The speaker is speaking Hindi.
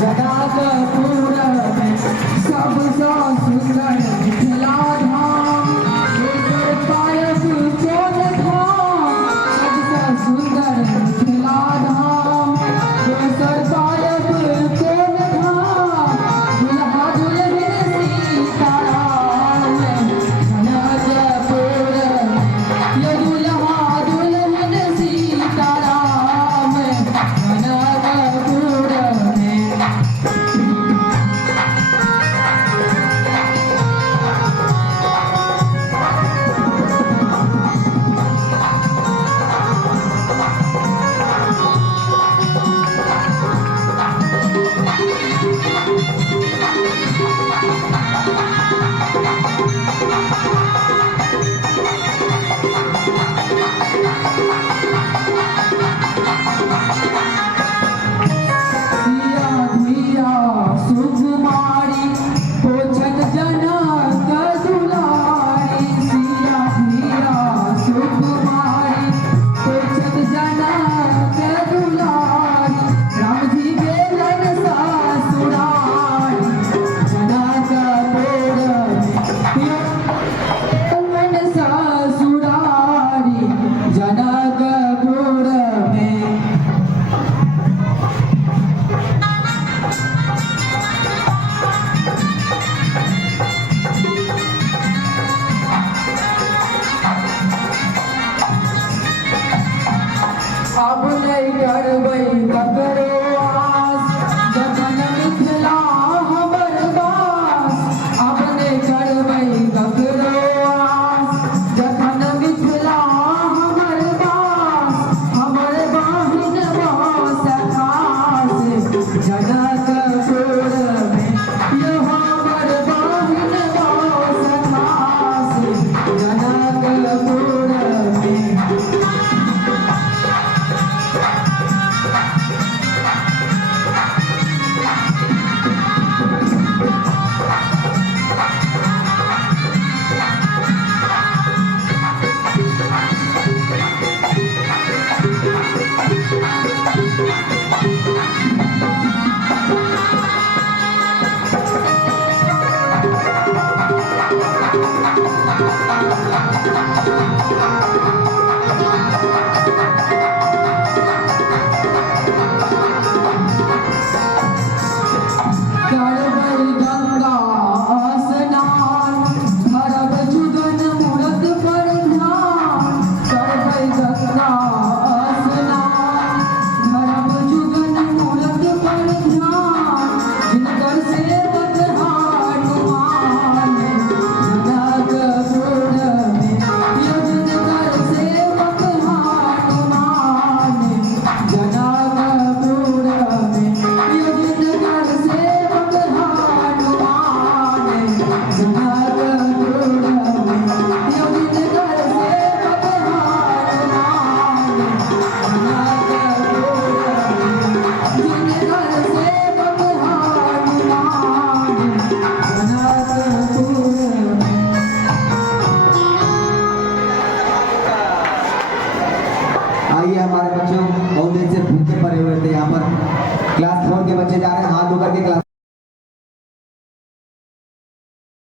जनकपुर में सबसे सुंदर मिथिला धाम, एकर पायक चोल धाम, सबसे सुंदर मिथिला धाम, एकर पायक चोल धाम, दुल्हा दुल्हन सीताराम, जनकपुर में ये दुल्हा दुल्हन सीताराम, जनकपुर में। सुकुमारी पोछन जनक दुलारी, सिया धिया सुकुमारी पोछन जनक दुलारी, राम जी गेलन ससुरारी, जनकपुर में ससुरारी, जनकपुर में। अब नहीं करबै ककरो आस, जखन मिथिला हमर बास, अब नहीं करबै ककरो आस, जखन मिथिला हमर बास, हमर बहिन बस खास, जनकपुर में ये हमर बहिन बस खास, जनकपुर में। आइए हमारे बच्चों बहुत देर से भूखे पड़े हुए थे। यहाँ पर क्लास 4 के बच्चे जा रहे हैं हाथ धोकर के क्लास